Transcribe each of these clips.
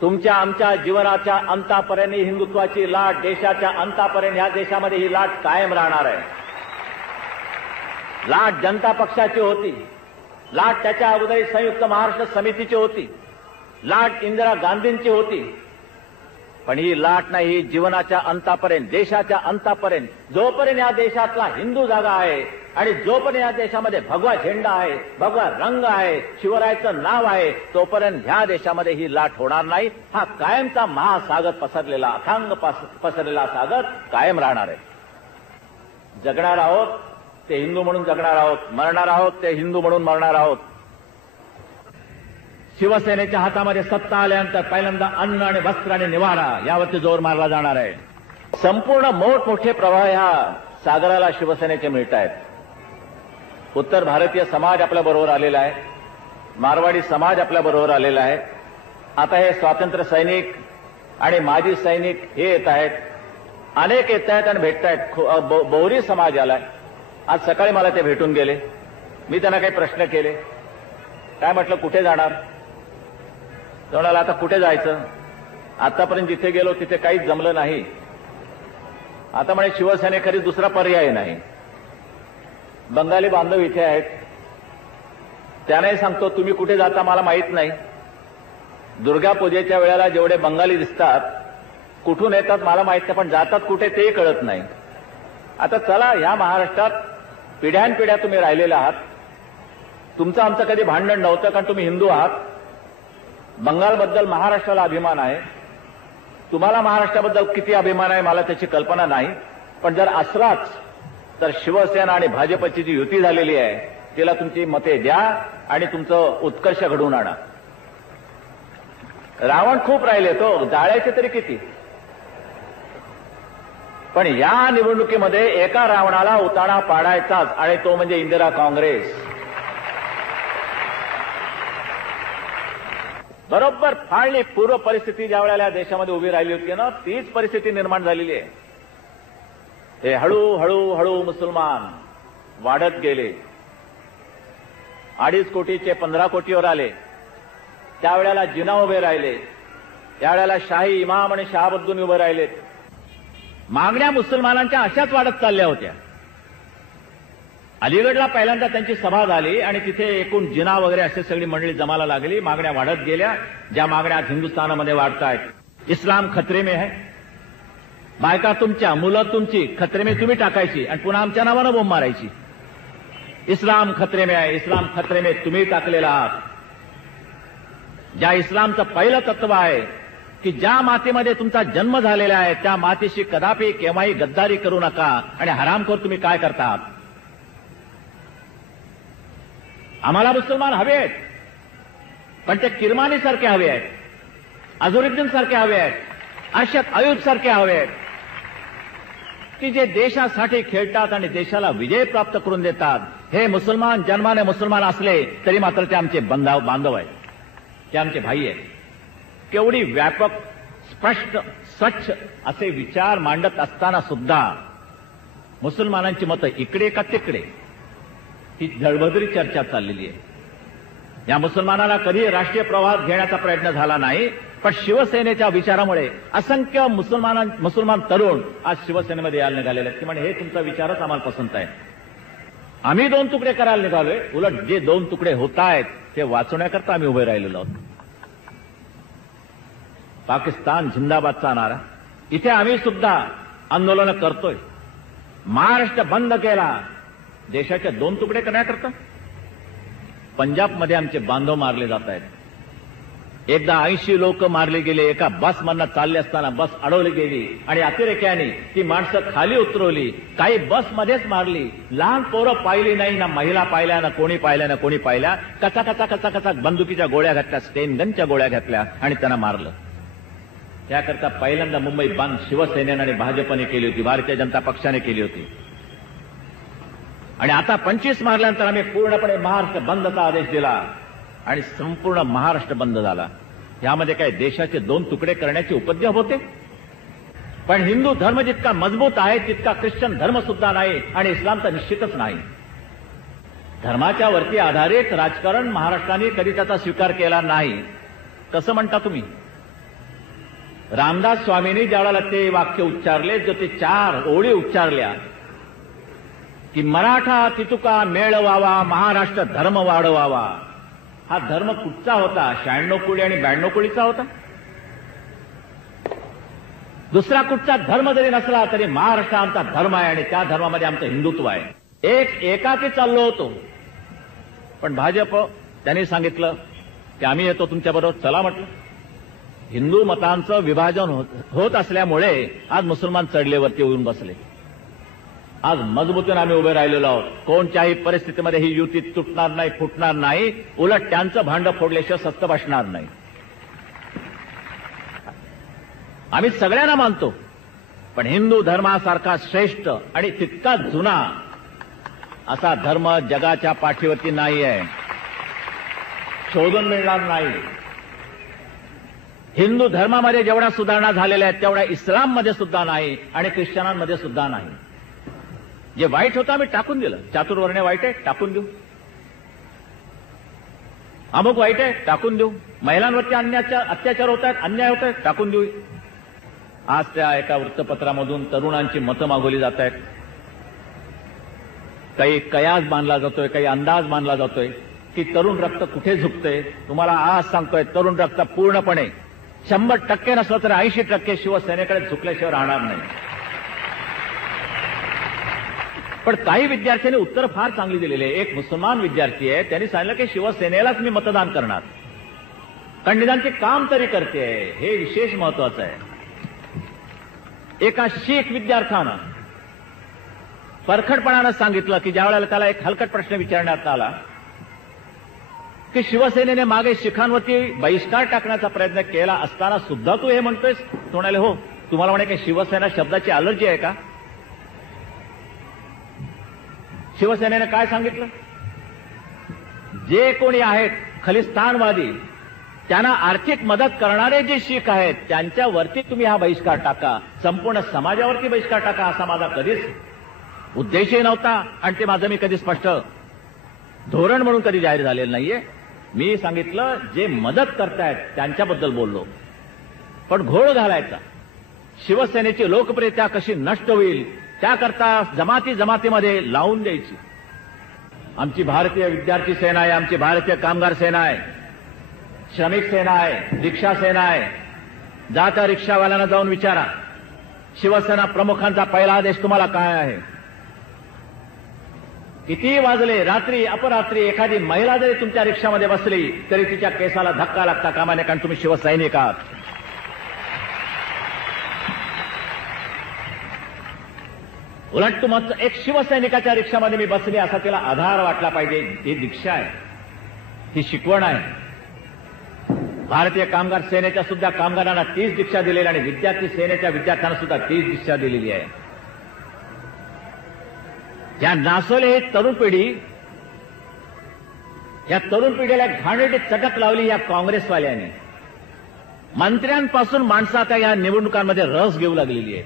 तुमच्या आमच्या जीवनाच्या अंतापर्यंत हिंदुत्वाची लाट, देशाच्या अंतापर्यंत ह्या देशामध्ये ही लाट कायम राहणार आहे. लाट जनता पक्षाची होती, लाट त्याच्या अगोदर संयुक्त महाराष्ट्र समितीची होती, लाट इंदिरा गांधींची होती. पण ही लाट नाही, ही जीवनाच्या अंतापर्यंत, देशाच्या अंतापर्यंत, जोपर्यंत या देशातला हिंदू जागा आहे आणि जोपर्यंत या देशामध्ये भगवा झेंडा आहे, भगवा रंग आहे, शिवरायाचं नाव आहे, तोपर्यंत ह्या देशामध्ये ही लाट होणार नाही. हा कायमचा महासागर पसरलेला, अथांग पसरलेला सागर कायम राहणार आहे. जगणार आहोत ते हिंदू म्हणून जगणार आहोत, मरणार आहोत ते हिंदू म्हणून मरणार आहोत. शिवसेनेच्या हातामध्ये सत्ता आल्यानंतर पहिल्यांदा अन्न आणि वस्त्र आणि निवारा यावरती जोर मारला जाणार आहे. संपूर्ण मोठमोठे प्रवाह ह्या सागराला शिवसेनेचे मिळत आहेत. उत्तर भारतीय समाज आपल्या बरोबर आलेला आहे, मारवाडी समाज आपल्या बरोबर आलेला आहे. आता हे स्वातंत्र्य सैनिक आणि माजी सैनिक हे येत आहेत, अनेक येत आहेत आणि भेटत आहेत. बोहरी समाज आलाय. आज सकाळी मला ते भेटून गेले. मी त्यांना काही प्रश्न केले. काय म्हटलं, कुठे जाणार? तर म्हणाला, आता कुठे जायचं? आतापर्यंत जिथे गेलो तिथे काहीच जमलं नाही. आता म्हणे शिवसेनेखरी दुसरा पर्याय नाही. बंगाली बांधव इथे आहेत, त्यांनाही सांगतो तुम्ही कुठे जाता मला माहित नाही. दुर्गा पूजेच्या वेळेला जेवढे बंगाली दिसतात, कुठून येतात मला माहित नाही, पण जातात कुठे तेही कळत नाही. आता चला, या महाराष्ट्रात पिढ्यानपिढ्या तुम्ही राहिलेले आहात. तुमचं आमचं कधी भांडण नव्हतं, कारण तुम्ही हिंदू आहात. बंगालबद्दल महाराष्ट्राला अभिमान आहे. तुम्हाला महाराष्ट्राबद्दल किती अभिमान आहे मला त्याची कल्पना नाही. पण जर असलाच तर शिवसेना आणि भाजपची जी युती झालेली आहे तिला तुमची मते द्या आणि तुमचं उत्कर्ष घडवून आणा. रावण खूप राहिले, तो जाळायचे तरी किती. पण या निवडणुकीमध्ये एका रावणाला उताणा पाडायचाच, आणि तो म्हणजे इंदिरा काँग्रेस. बरोबर फाळणी पूर्व परिस्थिती ज्या वेळेला देशामध्ये उभी राहिली होती ना, तीच परिस्थिती निर्माण झालेली आहे. हे हळूहळू मुसलमान वाढत गेले. 2.5 कोटीचे 15 कोटीवर आले. त्यावेळेला जिना उभे राहिले. त्यावेळेला शाही इमाम आणि शहाबुद्दीन उभे राहिलेत. मागण्या मुसलमानांच्या अशाच वाढत चालल्या होत्या. अलीगडला पहिल्यांदा त्यांची सभा झाली आणि तिथे एकूण जिना वगैरे अशी सगळी मंडळी जमाला लागली. मागण्या वाढत गेल्या, ज्या मागण्या आज हिंदुस्थानामध्ये वाढतायत. इस्लाम खतरे में है, बायका तुमच्या, मुलं तुमची खतरे में तुम्ही टाकायची आणि पुन्हा आमच्या नावानं बोंब मारायची. इस्लाम खतरे में आहे, इस्लाम खतरे में तुम्ही टाकलेला आहात. ज्या इस्लामचं पहिलं तत्व आहे की ज्या मातीमध्ये तुमचा जन्म झालेला आहे त्या मातीशी कदापि केव्हाही गद्दारी करू नका. आणि हरामखोर तुम्ही काय करता? आम्हाला मुसलमान हवे आहेत, पण ते किरमानी सारखे हवे आहेत, अझरुद्दीन सारखे हवे आहेत, अर्शद अयूब सारखे हवे आहेत, की जे देशासाठी खेळतात आणि देशाला विजय प्राप्त करून देतात. हे मुसलमान जन्माने मुसलमान असले तरी मात्र ते आमचे बांधव आहेत, ते आमचे भाई आहेत. केवढी व्यापक, स्पष्ट, स्वच्छ असे विचार मांडत असताना सुद्धा मुसलमानांची मतं इकडे का तिकडे, ही झळबदरी चर्चा चाललेली आहे. या मुसलमानाला कधी राष्ट्रीय प्रवाहात घेण्याचा प्रयत्न झाला नाही, पण शिवसेनेच्या विचारामुळे असंख्य मुसलमान तरुण आज शिवसेनेमध्ये यायला निघालेले आहेत. की म्हणजे हे तुमचा विचारच आम्हाला पसंत आहे. आम्ही 2 तुकडे करायला निघालोय, उलट जे 2 तुकडे होत आहेत ते वाचवण्याकरता आम्ही उभे राहिलेलो आहोत. पाकिस्तान झिंदाबादचा नारा इथे आम्ही सुद्धा आंदोलन करतोय. महाराष्ट्र बंद केला देशाच्या 2 तुकडे करण्याकरता. पंजाबमध्ये आमचे बांधव मारले जात आहेत. एकदा 80 लोक मारले गेले. एका बसमधनं चालले असताना बस अडवली गेली आणि अतिरेक्याने ती माणसं खाली उतरवली. काही बसमध्येच मारली. लहान पोरं पाहिली नाही, ना महिला पाहिल्या, ना कोणी पाहिल्या, ना कोणी पाहिल्या. कचा बंदुकीच्या गोळ्या घातल्या, स्टेनगनच्या गोळ्या घातल्या आणि त्यांना मारलं. त्याकरता पहिल्यांदा मुंबई बंद शिवसेनेने आणि भाजपने केली होती, भारतीय जनता पक्षाने केली होती. आणि आता 25 मारल्यानंतर आम्ही पूर्णपणे महाराष्ट्र बंदचा आदेश दिला आणि संपूर्ण महाराष्ट्र बंद झाला. यामध्ये काय देशाचे 2 तुकडे करण्याचे उपद्रव होते? पण हिंदू धर्म जितका मजबूत आहे तितका ख्रिश्चन धर्म सुद्धा नाही आणि इस्लाम तर निश्चितच नाही. धर्माच्या वरती आधारित राजकारण महाराष्ट्राने कधी त्याचा स्वीकार केला नाही. कसं म्हणता तुम्ही? रामदास स्वामींनी ज्यावेळेला ते वाक्य उच्चारले, जो ते 4 ओळी उच्चारल्या की मराठा तितुका मेळवावा, महाराष्ट्र धर्म वाढवावा. हा धर्म कुठचा होता? 96 कोळी आणि 92 कोळीचा होता? दुसरा कुठचा धर्म जरी नसला तरी महाराष्ट्र आमचा धर्म आहे आणि त्या धर्मामध्ये आमचं हिंदुत्व आहे. एकाकी चाललो होतो, पण भाजप त्यांनी सांगितलं की आम्ही येतो तुमच्याबरोबर. चला म्हटलं. हिंदू मतांचं विभाजन होत असल्यामुळे आज मुसलमान चढलेवरती येऊन बसले. आज मजबूतीने आम्ही उभे राहिलेलो आहोत. कोणत्याही परिस्थितीमध्ये ही युती तुटणार नाही, फुटणार नाही. उलट त्यांचं भांडं फोडल्याशिवाय सत्त बसणार नाही. आम्ही सगळ्यांना मानतो, पण हिंदू धर्मासारखा श्रेष्ठ आणि तितका जुना असा धर्म जगाच्या पाठीवरती नाही आहे, शोधून मिळणार नाही. हिंदू धर्मामध्ये जेवढ्या सुधारणा झालेल्या आहेत तेवढ्या इस्लाममध्ये सुद्धा नाही आणि ख्रिश्चनांमध्ये सुद्धा नाही. जे वाईट होतं आम्ही टाकून दिलं. चातुर्वर्ण्य वाईट आहे, टाकून देऊ. अमुक वाईट आहे, टाकून देऊ. महिलांवरती अत्याचार होत आहेत, अन्याय होत आहेत, टाकून देऊ. आज त्या एका वृत्तपत्रामधून तरुणांची मतं मागवली जात आहेत. काही कयास बांधला जातोय, काही अंदाज बांधला जातोय की तरुण रक्त कुठे झुकतंय. तुम्हाला आज सांगतोय, तरुण रक्त पूर्णपणे 100% नसलं तर 80% शिवसेनेकडे झुकल्याशिवाय राहणार नाही. पण काही विद्यार्थ्यांनी उत्तर फार चांगली दिलेली आहे. एक मुसलमान विद्यार्थी आहे, त्यांनी सांगितलं की शिवसेनेलाच मी मतदान करणार, कारण निदान ते काम तरी करते. हे विशेष महत्वाचं आहे. एका शीख विद्यार्थ्यानं परखडपणानं सांगितलं की ज्यावेळेला त्याला एक हलकट प्रश्न विचारण्यात आला की शिवसेनेने मागे शिखांवरती बहिष्कार टाकण्याचा प्रयत्न केला असताना सुद्धा तू हे म्हणतोयस? तो म्हणाले, हो. तुम्हाला म्हणे की शिवसेना शब्दाची अलर्जी आहे का? शिवसेनेने काय सांगितलं? जे कोणी आहेत खलिस्तानवादी, त्यांना आर्थिक मदत करणारे जे शीख आहेत त्यांच्यावरती तुम्ही हा बहिष्कार टाका, संपूर्ण समाजावरती बहिष्कार टाका, असा माझा कधीच उद्देशही नव्हता आणि ते माझं मी कधी स्पष्ट धोरण म्हणून कधी जाहीर झालेलं नाहीये. मी सांगितलं जे मदत करतायत त्यांच्याबद्दल बोललो. पण घोळ घालायचा, शिवसेनेची लोकप्रियता कशी नष्ट होईल त्याकरता जमातीमध्ये लावून द्यायची. आमची भारतीय विद्यार्थी सेना आहे, आमची भारतीय कामगार सेना आहे, श्रमिक सेना आहे, रिक्षा सेना आहे. जा त्या रिक्षावाल्यांना जाऊन विचारा, शिवसेना प्रमुखांचा पहिला आदेश तुम्हाला काय आहे? किती वाजले, रात्री अपरात्री एखादी महिला जरी तुमच्या रिक्षामध्ये बसली तरी तिच्या केसाला धक्का लागता कामा नये, कारण तुम्ही शिवसैनिक आहात. उलट तुमचं एक शिवसैनिकाच्या रिक्षामध्ये मी बसली असा तिला आधार वाटला पाहिजे. ही दीक्षा आहे, ही शिकवण आहे. भारतीय कामगार सेनेच्या सुद्धा कामगारांना 30 दीक्षा दिलेली आणि विद्यार्थी सेनेच्या विद्यार्थ्यांना सुद्धा 30 दीक्षा दिलेली आहे. या नासवले हे तरुण पिढी, या तरुण पिढीला घाणेरडी चटक लावली या काँग्रेसवाल्यांनी. मंत्र्यांपासून माणसं आता या निवडणुकांमध्ये रस घेऊ लागलेली आहे,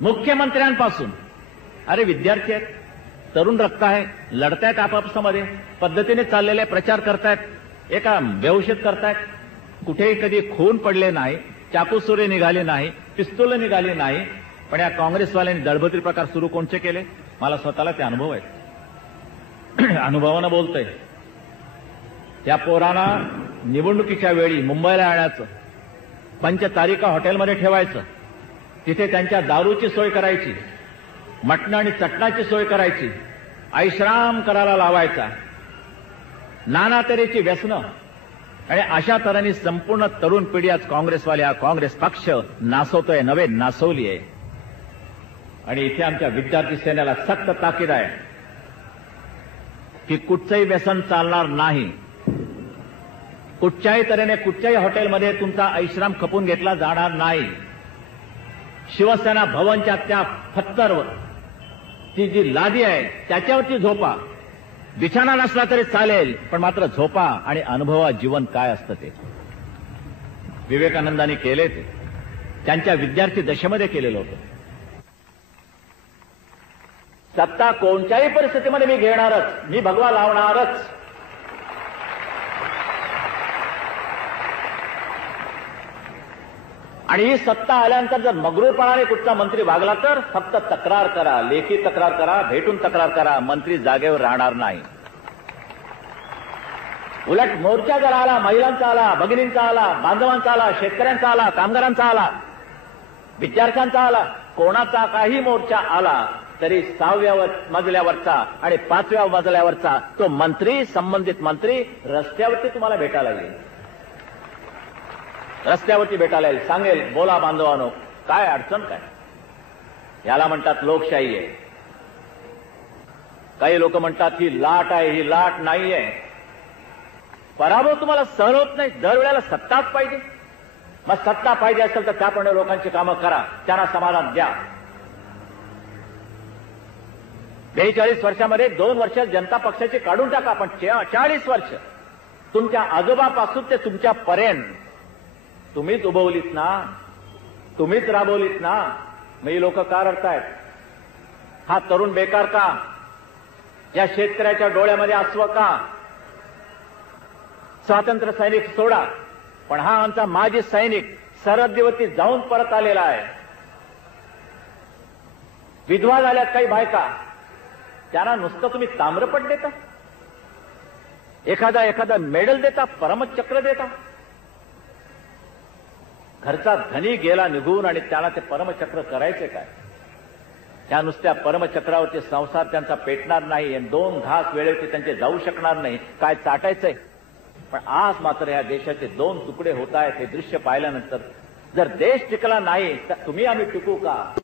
मुख्यमंत्र्यांपासून. अरे विद्यार्थी आहेत, तरुण रक्त आहे, लढतायत आपापसामध्ये, पद्धतीने चाललेले प्रचार करतायत, एका व्यवषित करतायत. कुठेही कधी खून पडले नाही, चाकूसुरे निघाले नाही, पिस्तूल निघाली नाही. पण या काँग्रेसवाल्यांनी दळभद्री प्रकार सुरू कोणचे केले? मला स्वतःला ते अनुभव आहेत. अनुभवानं बोलतोय. या पोरांना निवडणुकीच्या वेळी मुंबईला आणायचं, पंचतारिका हॉटेलमध्ये ठेवायचं, तिथे त्यांच्या दारूची सोय करायची, मटण आणि चटणाची सोय करायची, ऐशराम करायला लावायचा, नाना तऱ्हेची व्यसनं. आणि अशा तऱ्हेने संपूर्ण तरुण पिढी आज काँग्रेसवाले, हा काँग्रेस पक्ष नासवतोय, नवे नासवली आहे. आणि इथे आमच्या विद्यार्थी सेनेला सक्त ताकीद आहे की कुठचंही व्यसन चालणार नाही. कुठच्याही तऱ्हेने कुठच्याही हॉटेलमध्ये तुमचा ऐशराम खपून घेतला जाणार नाही. शिवसेना भवनच्या त्या फत्तरवर ती जी लादी आहे त्याच्यावरती झोपा. बिछाना नसला तरी चालेल, पण मात्र झोपा आणि अनुभवा जीवन काय असतं ते. विवेकानंदांनी केले, ते त्यांच्या विद्यार्थी दशेमध्ये केलेलं होतं. सत्ता कोणत्याही परिस्थितीमध्ये मी घेणारच, मी भगवा लावणारच. आणि ही सत्ता आल्यानंतर जर मगरूरपणाने कुठचा मंत्री वागला तर फक्त तक्रार करा, लेखी तक्रार करा, भेटून तक्रार करा, मंत्री जागेवर राहणार नाही. उलट मोर्चा जर आला, महिलांचा आला, भगिनींचा आला, बांधवांचा आला, शेतकऱ्यांचा आला, कामगारांचा आला, विद्यार्थ्यांचा आला, कोणाचा काही मोर्चा आला तरी 6व्या मजल्यावरचा आणि 5व्या मजल्यावरचा तो मंत्री, संबंधित मंत्री रस्त्यावरती तुम्हाला भेटायला येईल. रस्त्यावरती भेटायला येईल, सांगेल बोला बांधवानो, काय अडचण काय. याला म्हणतात लोकशाही आहे. काही लोक म्हणतात ही लाट आहे, ही लाट नाहीये. पराभव तुम्हाला सहन होत नाही, दरवेळेला सत्ताच पाहिजे. मग सत्ता पाहिजे असेल तर त्याप्रमाणे लोकांची कामं करा, त्यांना समाधान द्या. 42 वर्षामध्ये 2 वर्ष जनता पक्षाची काढून टाका, पण 40 वर्ष तुमच्या आजोबापासून ते तुमच्यापर्यंत तुम्हीच उभवलीत ना, तुम्हीच राबवलीत ना. मग ही लोक का रडतायत? हा तरुण बेकार का? या शेतकऱ्याच्या डोळ्यामध्ये आसवं का? स्वातंत्र्य सैनिक सोडा, पण हा आमचा माजी सैनिक सरहद्दीवरती जाऊन परत आलेला आहे. विधवा झाल्यात काही बायका, त्यांना नुसतं तुम्ही ताम्रपट देता, एखादा मेडल देता, परमचक्र देता. घरचा धनी गेला निघून आणि त्याला ते परमचक्र करायचे काय? त्या नुसत्या परमचक्रावरती संसार त्यांचा पेटणार नाही आणि 2 घास वेळेवरती त्यांचे जाऊ शकणार नाही. काय चाटायचंय? पण आज मात्र या देशाचे 2 तुकडे होत आहेत. हे दृश्य पाहिल्यानंतर जर देश टिकला नाही तर तुम्ही आम्ही टिकू का?